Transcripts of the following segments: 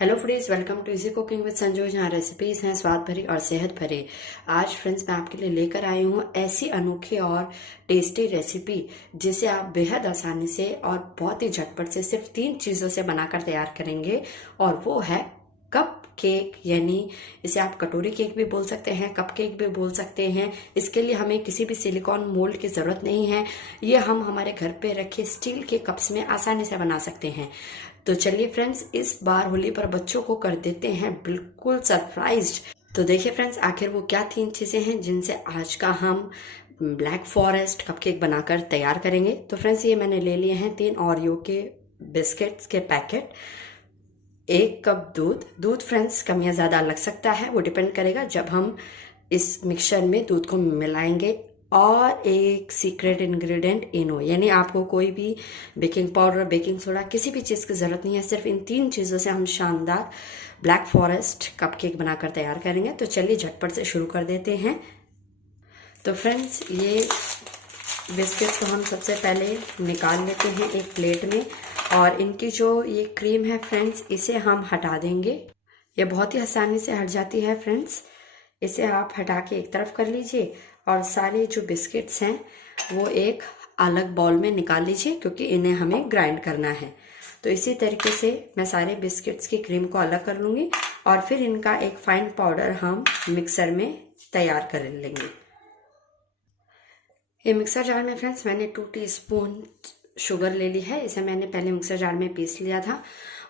Hello friends, welcome to easy cooking with Sanju. जहाँ recipes हैं स्वाद भरी और सेहत भरी। आज फ्रेंड्स मैं आपके लिए लेकर आई हूँ ऐसी अनोखी और टेस्टी रेसिपी जिसे आप बेहद आसानी से और बहुत ही झटपट से सिर्फ 3 चीज़ों से बनाकर तैयार करेंगे, और वो है कप केक। यानी इसे आप कटोरी केक भी बोल सकते हैं, कप केक भी बोल सकते हैं। इसके लिए हमें किसी भी सिलिकॉन मोल्ड की ज़रूरत नहीं है। ये हम हमारे घर पे रखे स्टील के कप्स में आसानी से बना सकते हैं। तो चलिए फ्रेंड्स, इस बार होली पर बच्चों को कर देते हैं बिल्कुल सरप्राइज्ड। तो देखिए फ्रेंड्स, आखिर वो क्या 3 चीज़ें हैं जिनसे आज का हम ब्लैक फॉरेस्ट कपकेक बनाकर तैयार करेंगे। तो फ्रेंड्स, ये मैंने ले लिए हैं 3 ओरियो के बिस्किट्स के पैकेट, 1 कप दूध फ्रेंड्स कम या ज़्यादा लग सकता है, वो डिपेंड करेगा जब हम इस मिक्सचर में दूध को मिलाएंगे। और एक सीक्रेट इंग्रेडिएंट इनो, यानी आपको कोई भी बेकिंग पाउडर, बेकिंग सोडा, किसी भी चीज़ की ज़रूरत नहीं है। सिर्फ इन 3 चीज़ों से हम शानदार ब्लैक फॉरेस्ट कपकेक बनाकर तैयार करेंगे। तो चलिए झटपट से शुरू कर देते हैं। तो फ्रेंड्स, ये बिस्किट्स को हम सबसे पहले निकाल लेते हैं एक प्लेट में, और इनकी जो ये क्रीम है फ्रेंड्स, इसे हम हटा देंगे। ये बहुत ही आसानी से हट जाती है फ्रेंड्स। इसे आप हटा के एक तरफ कर लीजिए, और सारे जो बिस्किट्स हैं वो एक अलग बाउल में निकाल लीजिए, क्योंकि इन्हें हमें ग्राइंड करना है। तो इसी तरीके से मैं सारे बिस्किट्स की क्रीम को अलग कर लूँगी, और फिर इनका एक फाइन पाउडर हम मिक्सर में तैयार कर लेंगे। ये मिक्सर जार में फ्रेंड्स मैंने 2 टीस्पून शुगर ले ली है। इसे मैंने पहले मिक्सर जार में पीस लिया था।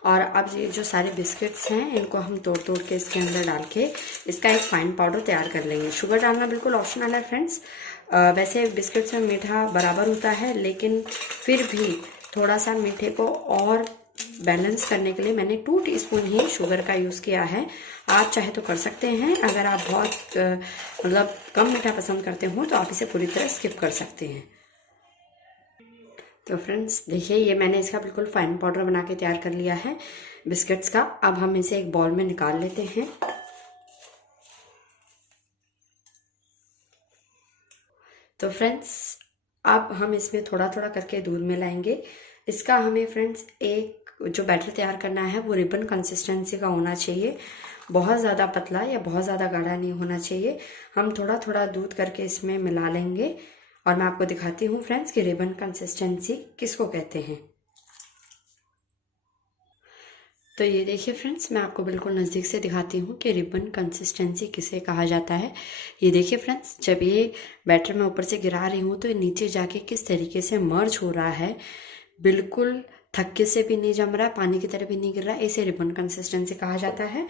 और अब ये जो सारे बिस्किट्स हैं इनको हम तोड़ तोड़ के इसके अंदर डाल के इसका एक फाइन पाउडर तैयार कर लेंगे। शुगर डालना बिल्कुल ऑप्शनल है फ्रेंड्स। वैसे बिस्किट्स में मीठा बराबर होता है, लेकिन फिर भी थोड़ा सा मीठे को और बैलेंस करने के लिए मैंने 2 टीस्पून ही शुगर का यूज़ किया है। आप चाहे तो कर सकते हैं। अगर आप बहुत मतलब कम मीठा पसंद करते हो तो आप इसे पूरी तरह स्किप कर सकते हैं। तो फ्रेंड्स देखिए, ये मैंने इसका बिल्कुल फाइन पाउडर बना के तैयार कर लिया है बिस्किट्स का। अब हम इसे एक बाउल में निकाल लेते हैं। तो फ्रेंड्स, अब हम इसमें थोड़ा थोड़ा करके दूध मिलाएंगे। इसका हमें फ्रेंड्स एक जो बैटर तैयार करना है वो रिबन कंसिस्टेंसी का होना चाहिए। बहुत ज़्यादा पतला या बहुत ज़्यादा गाढ़ा नहीं होना चाहिए। हम थोड़ा थोड़ा दूध करके इसमें मिला लेंगे, और मैं आपको दिखाती हूँ फ्रेंड्स कि रिबन कंसिस्टेंसी किसको कहते हैं। तो ये देखिए फ्रेंड्स, मैं आपको बिल्कुल नज़दीक से दिखाती हूँ कि रिबन कंसिस्टेंसी किसे कहा जाता है। ये देखिए फ्रेंड्स, जब ये बैटर मैं ऊपर से गिरा रही हूँ तो ये नीचे जाके किस तरीके से मर्ज हो रहा है। बिल्कुल थक्के से भी नहीं जम रहा है, पानी की तरह भी नहीं गिर रहा है। इसे रिबन कंसिस्टेंसी कहा जाता है।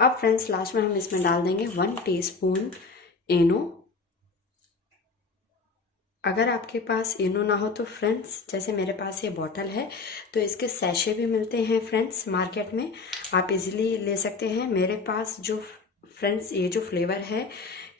अब फ्रेंड्स लास्ट में हम इसमें डाल देंगे 1 टीस्पून इनो। अगर आपके पास इनो ना हो तो फ्रेंड्स, जैसे मेरे पास ये बॉटल है तो इसके सैशे भी मिलते हैं फ्रेंड्स मार्केट में, आप इजीली ले सकते हैं। मेरे पास जो फ्रेंड्स ये जो फ्लेवर है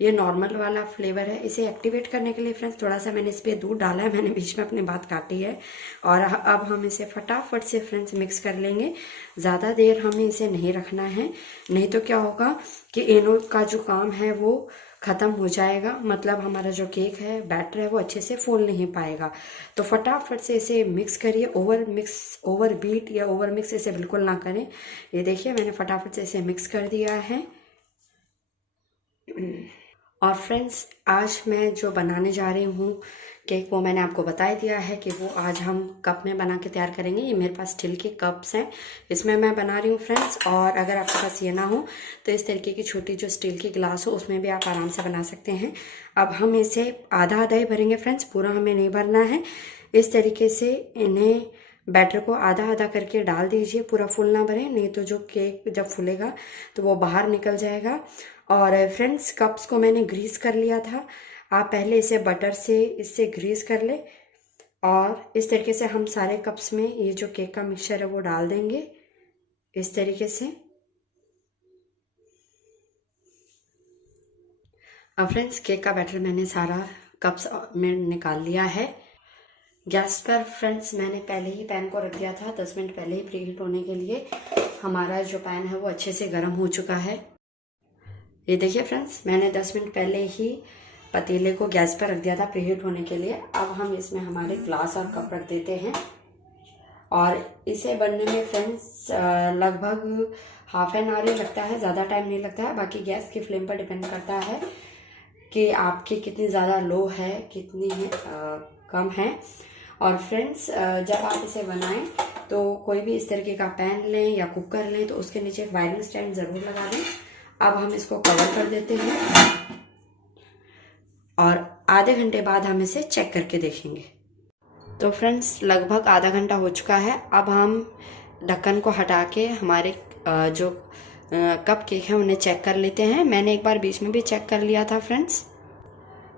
ये नॉर्मल वाला फ्लेवर है। इसे एक्टिवेट करने के लिए फ्रेंड्स थोड़ा सा मैंने इस पर दूध डाला है। मैंने बीच में अपनी बात काटी है। और अब हम इसे फटाफट से फ्रेंड्स मिक्स कर लेंगे। ज़्यादा देर हमें इसे नहीं रखना है, नहीं तो क्या होगा कि इनो का जो काम है वो ख़त्म हो जाएगा। मतलब हमारा जो केक है, बैटर है, वो अच्छे से फूल नहीं पाएगा। तो फटाफट से इसे मिक्स करिए। ओवर बीट या ओवर मिक्स इसे बिल्कुल ना करें। ये देखिए, मैंने फटाफट से इसे मिक्स कर दिया है। और फ्रेंड्स, आज मैं जो बनाने जा रही हूँ केक, वो मैंने आपको बता दिया है कि वो आज हम कप में बना के तैयार करेंगे। ये मेरे पास स्टील के कप्स हैं, इसमें मैं बना रही हूँ फ्रेंड्स। और अगर आपके पास ये ना हो तो इस तरीके की छोटी जो स्टील की गिलास हो उसमें भी आप आराम से बना सकते हैं। अब हम इसे आधा आधा ही भरेंगे फ्रेंड्स, पूरा हमें नहीं भरना है। इस तरीके से इन्हें बैटर को आधा आधा करके डाल दीजिए, पूरा फुल ना भरें, नहीं तो जो केक जब फूलेगा तो वो बाहर निकल जाएगा। और फ्रेंड्स, कप्स को मैंने ग्रीस कर लिया था। आप पहले इसे बटर से इससे ग्रीस कर ले, और इस तरीके से हम सारे कप्स में ये जो केक का मिक्सचर है वो डाल देंगे इस तरीके से। अब फ्रेंड्स, केक का बैटर मैंने सारा कप्स में निकाल लिया है। गैस पर फ्रेंड्स मैंने पहले ही पैन को रख दिया था 10 मिनट पहले ही प्रीहीट होने के लिए। हमारा जो पैन है वो अच्छे से गर्म हो चुका है। ये देखिए फ्रेंड्स, मैंने 10 मिनट पहले ही पतीले को गैस पर रख दिया था प्रीहीट होने के लिए। अब हम इसमें हमारे ग्लास और कप रख देते हैं, और इसे बनने में फ्रेंड्स लगभग हाफ एन आवर ही लगता है, ज़्यादा टाइम नहीं लगता है। बाकी गैस की फ्लेम पर डिपेंड करता है कि आपकी कितनी ज़्यादा लो है, कितनी कम है। और फ्रेंड्स जब आप इसे बनाएं तो कोई भी इस तरीके का पैन लें या कुकर लें तो उसके नीचे एक वायरल स्टैंड ज़रूर लगा दें। अब हम इसको कवर कर देते हैं और आधे घंटे बाद हम इसे चेक करके देखेंगे। तो फ्रेंड्स लगभग आधा घंटा हो चुका है। अब हम ढक्कन को हटा के हमारे जो कप केक है उन्हें चेक कर लेते हैं। मैंने एक बार बीच में भी चेक कर लिया था फ्रेंड्स।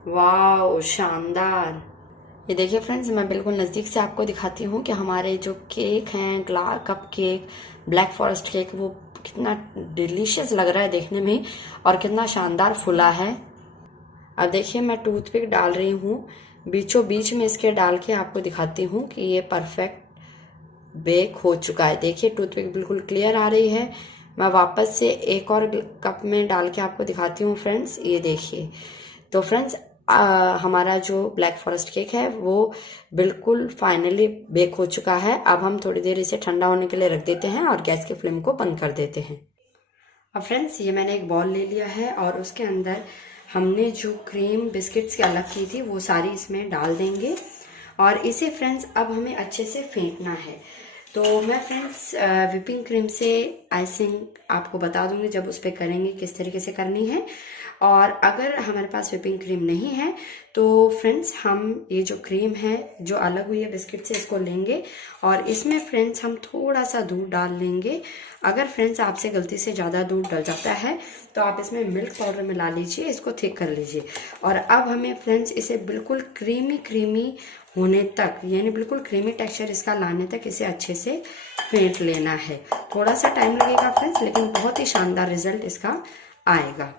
वाह, शानदार। ये देखिए फ्रेंड्स, मैं बिल्कुल नज़दीक से आपको दिखाती हूँ कि हमारे जो केक हैं, cup cake, black forest cake, वो कितना डिलीशियस लग रहा है देखने में और कितना शानदार फुला है। अब देखिए मैं टूथपिक डाल रही हूँ, बीचों बीच में इसके डाल के आपको दिखाती हूँ कि ये परफेक्ट बेक हो चुका है। देखिए टूथपिक बिल्कुल क्लियर आ रही है। मैं वापस से एक और कप में डाल के आपको दिखाती हूँ फ्रेंड्स। ये देखिए, तो फ्रेंड्स हमारा जो ब्लैक फॉरेस्ट केक है वो बिल्कुल फाइनली बेक हो चुका है। अब हम थोड़ी देर इसे ठंडा होने के लिए रख देते हैं और गैस की फ्लेम को बंद कर देते हैं। अब फ्रेंड्स ये मैंने एक बॉल ले लिया है और उसके अंदर हमने जो क्रीम बिस्किट्स की अलग की थी वो सारी इसमें डाल देंगे और इसे फ्रेंड्स अब हमें अच्छे से फेंटना है। तो मैं फ्रेंड्स विपिंग क्रीम से आइसिंग आपको बता दूंगी जब उस पर करेंगे किस तरीके से करनी है। और अगर हमारे पास विपिंग क्रीम नहीं है तो फ्रेंड्स हम ये जो क्रीम है जो अलग हुई है बिस्किट से, इसको लेंगे और इसमें फ्रेंड्स हम थोड़ा सा दूध डाल लेंगे। अगर फ्रेंड्स आपसे गलती से ज़्यादा दूध डल जाता है तो आप इसमें मिल्क पाउडर मिला लीजिए, इसको थिक कर लीजिए। और अब हमें फ्रेंड्स इसे बिल्कुल क्रीमी होने तक, यानी बिल्कुल क्रीमी टेक्सचर इसका लाने तक इसे अच्छे से फेंट लेना है। थोड़ा सा टाइम लगेगा फ्रेंड्स, लेकिन बहुत ही शानदार रिजल्ट इसका आएगा।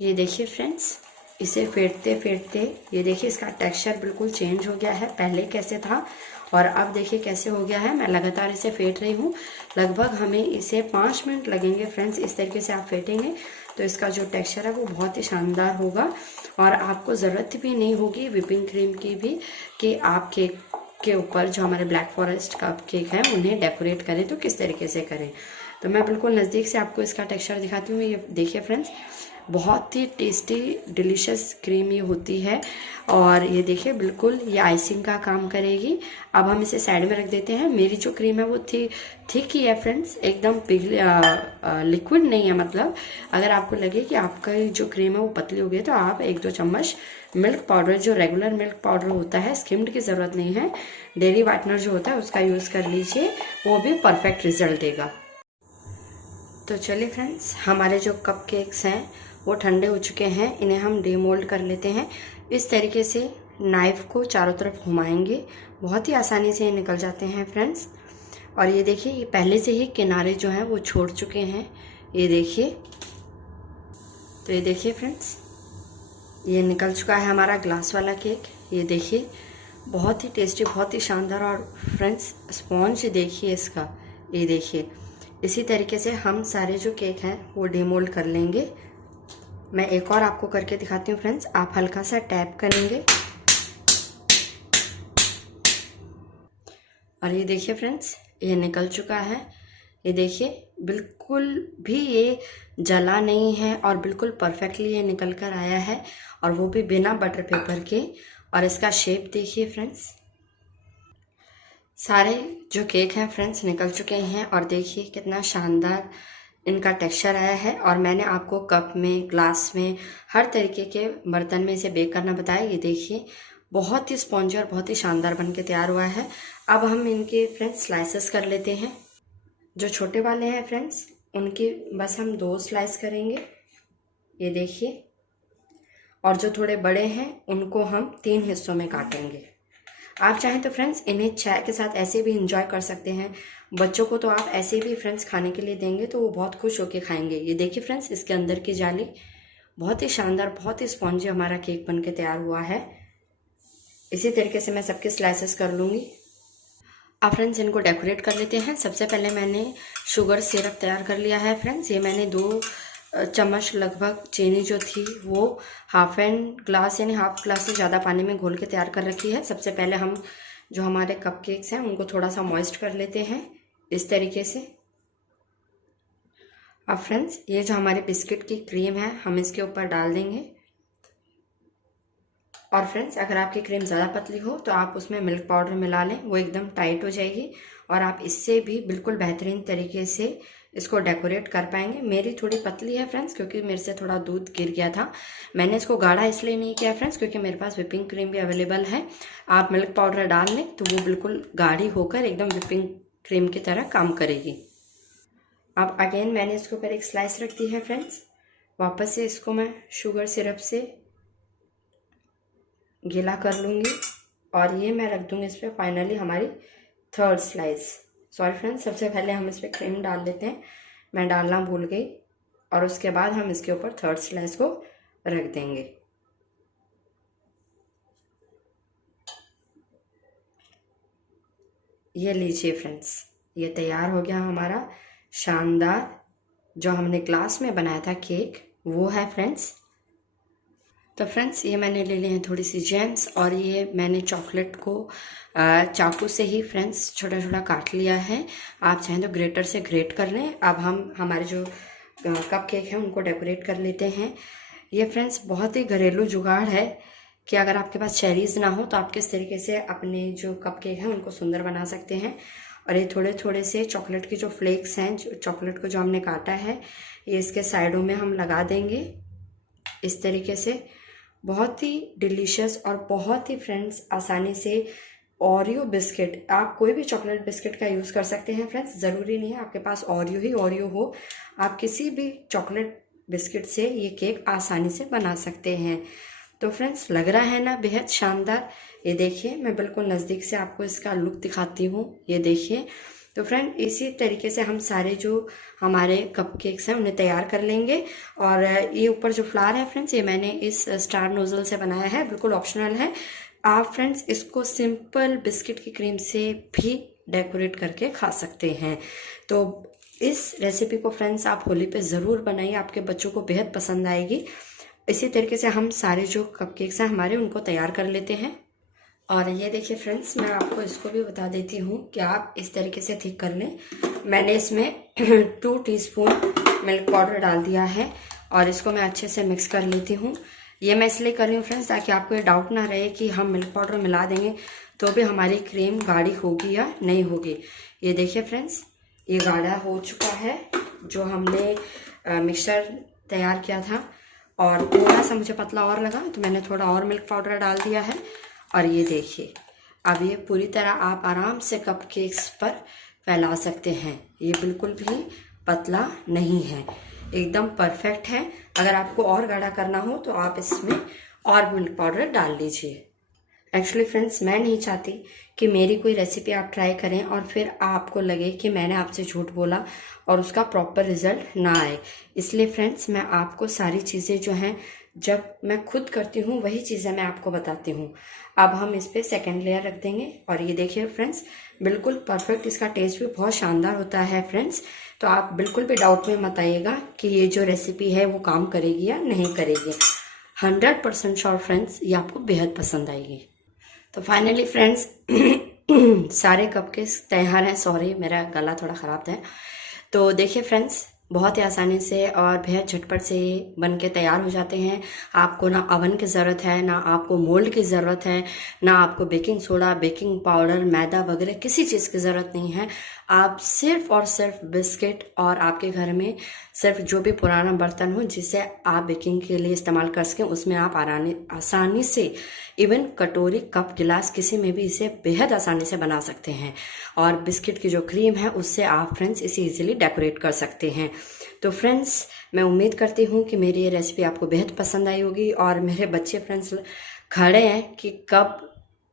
ये देखिए फ्रेंड्स, इसे फेंटते फेंटते ये देखिए इसका टेक्सचर बिल्कुल चेंज हो गया है, पहले कैसे था और अब देखिए कैसे हो गया है। मैं लगातार इसे फेंट रही हूँ, लगभग हमें इसे 5 मिनट लगेंगे फ्रेंड्स। इस तरीके से आप फेंटेंगे तो इसका जो टेक्सचर है वो बहुत ही शानदार होगा और आपको ज़रूरत भी नहीं होगी विपिंग क्रीम की भी कि आप केक के ऊपर जो हमारे ब्लैक फॉरेस्ट कप केक है उन्हें डेकोरेट करें तो किस तरीके से करें। तो मैं बिल्कुल नज़दीक से आपको इसका टेक्सचर दिखाती हूँ। ये देखिए फ्रेंड्स, बहुत ही टेस्टी डिलीशियस क्रीम ये होती है और ये देखिए बिल्कुल ये आइसिंग का काम करेगी। अब हम इसे साइड में रख देते हैं। मेरी जो क्रीम है वो ठीक ही है फ्रेंड्स, एकदम लिक्विड नहीं है। मतलब अगर आपको लगे कि आपका जो क्रीम है वो पतली हो गई तो आप 1-2 चम्मच मिल्क पाउडर, जो रेगुलर मिल्क पाउडर होता है, स्किम्ड की ज़रूरत नहीं है, डेयरी वाइटनर जो होता है उसका यूज़ कर लीजिए, वो भी परफेक्ट रिजल्ट देगा। तो चलिए फ्रेंड्स, हमारे जो कप केक्स हैं वो ठंडे हो चुके हैं, इन्हें हम डीमोल्ड कर लेते हैं। इस तरीके से नाइफ़ को चारों तरफ घुमाएंगे, बहुत ही आसानी से ये निकल जाते हैं फ्रेंड्स। और ये देखिए ये पहले से ही किनारे जो हैं वो छोड़ चुके हैं, ये देखिए। तो ये देखिए फ्रेंड्स, ये निकल चुका है हमारा ग्लास वाला केक। ये देखिए बहुत ही टेस्टी, बहुत ही शानदार। और फ्रेंड्स स्पॉन्ज देखिए इसका, ये देखिए। इसी तरीके से हम सारे जो केक हैं वो डीमोल्ड कर लेंगे। मैं एक और आपको करके दिखाती हूँ फ्रेंड्स। आप हल्का सा टैप करेंगे और ये देखिए फ्रेंड्स ये निकल चुका है। ये देखिए बिल्कुल भी ये जला नहीं है और बिल्कुल परफेक्टली ये निकल कर आया है, और वो भी बिना बटर पेपर के। और इसका शेप देखिए फ्रेंड्स, सारे जो केक हैं फ्रेंड्स निकल चुके हैं और देखिए कितना शानदार इनका टेक्सचर आया है। और मैंने आपको कप में, ग्लास में, हर तरीके के बर्तन में इसे बेक करना बताया। ये देखिए बहुत ही स्पॉन्जी और बहुत ही शानदार बन के तैयार हुआ है। अब हम इनके फ्रेंड्स स्लाइसेस कर लेते हैं। जो छोटे वाले हैं फ्रेंड्स उनके बस हम 2 स्लाइस करेंगे, ये देखिए। और जो थोड़े बड़े हैं उनको हम 3 हिस्सों में काटेंगे। आप चाहें तो फ्रेंड्स इन्हें चाय के साथ ऐसे भी इंजॉय कर सकते हैं। बच्चों को तो आप ऐसे भी फ्रेंड्स खाने के लिए देंगे तो वो बहुत खुश होकर खाएंगे। ये देखिए फ्रेंड्स इसके अंदर की जाली, बहुत ही शानदार, बहुत ही स्पॉन्जी हमारा केक बन के तैयार हुआ है। इसी तरीके से मैं सबके स्लाइसेस कर लूँगी। अब फ्रेंड्स इनको डेकोरेट कर लेते हैं। सबसे पहले मैंने शुगर सिरप तैयार कर लिया है फ्रेंड्स। ये मैंने 2 चम्मच लगभग चीनी जो थी वो हाफ ग्लास से ज़्यादा पानी में घोल के तैयार कर रखी है। सबसे पहले हम जो हमारे कपकेक्स हैं उनको थोड़ा सा मॉइस्ट कर लेते हैं इस तरीके से। अब फ्रेंड्स ये जो हमारे बिस्किट की क्रीम है हम इसके ऊपर डाल देंगे। और फ्रेंड्स अगर आपकी क्रीम ज़्यादा पतली हो तो आप उसमें मिल्क पाउडर मिला लें, वो एकदम टाइट हो जाएगी और आप इससे भी बिल्कुल बेहतरीन तरीके से इसको डेकोरेट कर पाएंगे। मेरी थोड़ी पतली है फ्रेंड्स क्योंकि मेरे से थोड़ा दूध गिर गया था। मैंने इसको गाढ़ा इसलिए नहीं किया फ्रेंड्स क्योंकि मेरे पास विपिंग क्रीम भी अवेलेबल है। आप मिल्क पाउडर डाल लें तो वो बिल्कुल गाढ़ी होकर एकदम विपिंग क्रीम की तरह काम करेगी। अब अगेन मैंने इसके ऊपर एक स्लाइस रख दी है फ्रेंड्स। वापस से इसको मैं शुगर सिरप से गीला कर लूँगी और ये मैं रख दूँगी इस पर फाइनली हमारी थर्ड स्लाइस। सॉरी फ्रेंड्स, सबसे पहले हम इस पर क्रीम डाल लेते हैं, मैं डालना भूल गई। और उसके बाद हम इसके ऊपर थर्ड स्लाइस को रख देंगे। ये लीजिए फ्रेंड्स, ये तैयार हो गया हमारा शानदार जो हमने ग्लास में बनाया था केक, वो है फ्रेंड्स। तो फ्रेंड्स ये मैंने ले लिए हैं थोड़ी सी जेम्स और ये मैंने चॉकलेट को चाकू से ही फ्रेंड्स छोटा छोटा काट लिया है। आप चाहें तो ग्रेटर से ग्रेट कर लें। अब हम हमारे जो कप केक हैं उनको डेकोरेट कर लेते हैं। ये फ्रेंड्स बहुत ही घरेलू जुगाड़ है कि अगर आपके पास चेरीज़ ना हो तो आप किस तरीके से अपने जो कप केक हैं उनको सुंदर बना सकते हैं। और ये थोड़े थोड़े से चॉकलेट के जो फ्लेक्स हैं, चॉकलेट को जो हमने काटा है, ये इसके साइडों में हम लगा देंगे इस तरीके से। बहुत ही डिलीशियस और बहुत ही फ्रेंड्स आसानी से ओरियो बिस्किट, आप कोई भी चॉकलेट बिस्किट का यूज़ कर सकते हैं फ्रेंड्स। ज़रूरी नहीं है आपके पास ओरियो हो, आप किसी भी चॉकलेट बिस्किट से ये केक आसानी से बना सकते हैं। तो फ्रेंड्स लग रहा है ना बेहद शानदार। ये देखिए मैं बिल्कुल नज़दीक से आपको इसका लुक दिखाती हूँ, ये देखिए। तो फ्रेंड इसी तरीके से हम सारे जो हमारे कपकेक्स हैं उन्हें तैयार कर लेंगे। और ये ऊपर जो फ्लावर है फ्रेंड्स, ये मैंने इस स्टार नोजल से बनाया है, बिल्कुल ऑप्शनल है। आप फ्रेंड्स इसको सिंपल बिस्किट की क्रीम से भी डेकोरेट करके खा सकते हैं। तो इस रेसिपी को फ्रेंड्स आप होली पे ज़रूर बनाइए, आपके बच्चों को बेहद पसंद आएगी। इसी तरीके से हम सारे जो कपकेक्स हैं हमारे उनको तैयार कर लेते हैं। और ये देखिए फ्रेंड्स, मैं आपको इसको भी बता देती हूँ कि आप इस तरीके से ठीक कर लें। मैंने इसमें 2 टीस्पून मिल्क पाउडर डाल दिया है और इसको मैं अच्छे से मिक्स कर लेती हूँ। ये मैं इसलिए कर रही हूँ फ्रेंड्स ताकि आपको ये डाउट ना रहे कि हम मिल्क पाउडर मिला देंगे तो भी हमारी क्रीम गाढ़ी होगी या नहीं होगी। ये देखिए फ्रेंड्स, ये गाढ़ा हो चुका है जो हमने मिक्सचर तैयार किया था। और थोड़ा सा मुझे पतला और लगा तो मैंने थोड़ा और मिल्क पाउडर डाल दिया है। और ये देखिए अब ये पूरी तरह आप आराम से कपकेक्स पर फैला सकते हैं। ये बिल्कुल भी पतला नहीं है, एकदम परफेक्ट है। अगर आपको और गाढ़ा करना हो तो आप इसमें और मिल्क पाउडर डाल लीजिए। एक्चुअली फ्रेंड्स मैं नहीं चाहती कि मेरी कोई रेसिपी आप ट्राई करें और फिर आपको लगे कि मैंने आपसे झूठ बोला और उसका प्रॉपर रिजल्ट ना आए। इसलिए फ्रेंड्स मैं आपको सारी चीज़ें जो हैं जब मैं खुद करती हूँ वही चीज़ें मैं आपको बताती हूँ। अब हम इस पर सेकेंड लेयर रख देंगे और ये देखिए फ्रेंड्स बिल्कुल परफेक्ट, इसका टेस्ट भी बहुत शानदार होता है फ्रेंड्स। तो आप बिल्कुल भी डाउट में मत आइएगा कि ये जो रेसिपी है वो काम करेगी या नहीं करेगी। 100% श्योर फ्रेंड्स ये आपको बेहद पसंद आएगी। तो फाइनली फ्रेंड्स सारे कपकेक्स तैयार हैं। सॉरी मेरा गला थोड़ा ख़राब था। तो देखिए फ्रेंड्स बहुत ही आसानी से और बेहद झटपट से बन के तैयार हो जाते हैं। आपको ना ओवन की ज़रूरत है, ना आपको मोल्ड की ज़रूरत है, ना आपको बेकिंग सोडा, बेकिंग पाउडर, मैदा वगैरह किसी चीज़ की ज़रूरत नहीं है। आप सिर्फ और सिर्फ बिस्किट और आपके घर में सिर्फ जो भी पुराना बर्तन हो जिसे आप बेकिंग के लिए इस्तेमाल कर सकें उसमें आप आसानी से इवन कटोरी, कप, गिलास किसी में भी इसे बेहद आसानी से बना सकते हैं। और बिस्किट की जो क्रीम है उससे आप फ्रेंड्स इसे इजीली डेकोरेट कर सकते हैं। तो फ्रेंड्स मैं उम्मीद करती हूँ कि मेरी ये रेसिपी आपको बेहद पसंद आई होगी। और मेरे बच्चे फ्रेंड्स खड़े हैं कि कब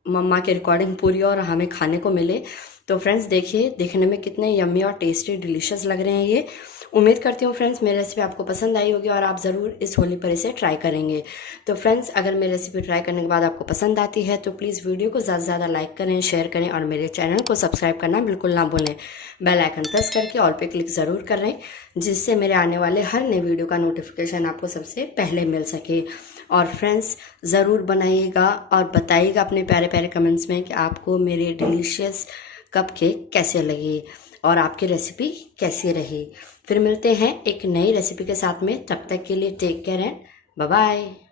मम्मा की रिकॉर्डिंग पूरी और हमें खाने को मिले। तो फ्रेंड्स देखिए देखने में कितने यम्मी और टेस्टी डिलीशियस लग रहे हैं ये। उम्मीद करती हूँ फ्रेंड्स मेरी रेसिपी आपको पसंद आई होगी और आप ज़रूर इस होली पर इसे ट्राई करेंगे। तो फ्रेंड्स अगर मेरी रेसिपी ट्राई करने के बाद आपको पसंद आती है तो प्लीज़ वीडियो को ज़्यादा से ज़्यादा लाइक करें, शेयर करें और मेरे चैनल को सब्सक्राइब करना बिल्कुल ना भूलें। बेल आइकन प्रेस करके ऑल पे क्लिक ज़रूर करें जिससे मेरे आने वाले हर नए वीडियो का नोटिफिकेशन आपको सबसे पहले मिल सके। और फ्रेंड्स ज़रूर बनाइएगा और बताइएगा अपने प्यारे प्यारे कमेंट्स में कि आपको मेरे डिलीशियस कपकेक कैसे लगे और आपकी रेसिपी कैसी रही। फिर मिलते हैं एक नई रेसिपी के साथ में, तब तक के लिए take care and bye bye.